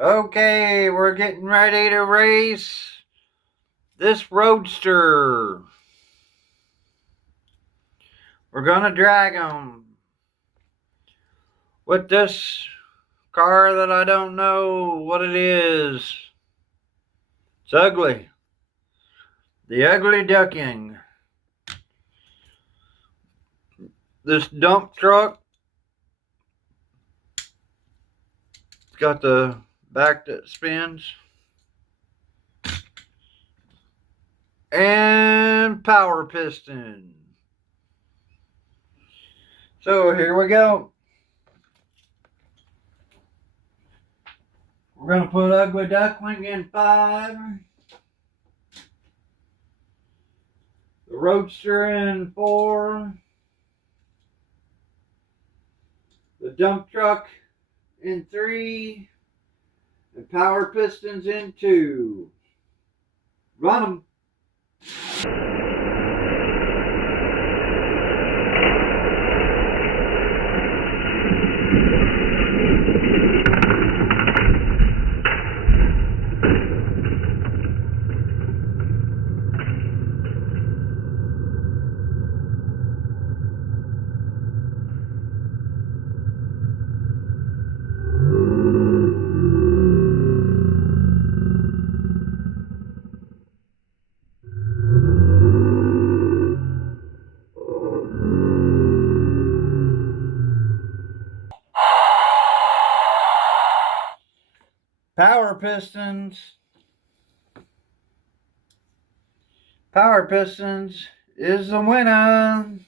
Okay, we're getting ready to race this Roadster. We're gonna drag them with this car that I don't know what it is. It's ugly. The Ugly Duckling. This dump truck. It's got the back that spins. And power piston. So here we go. We're going to put Ugly Duckling in 5. The Roadster in 4. The dump truck in 3. And power pistons in 2. Run them. Power pistons. Power pistons is the winner.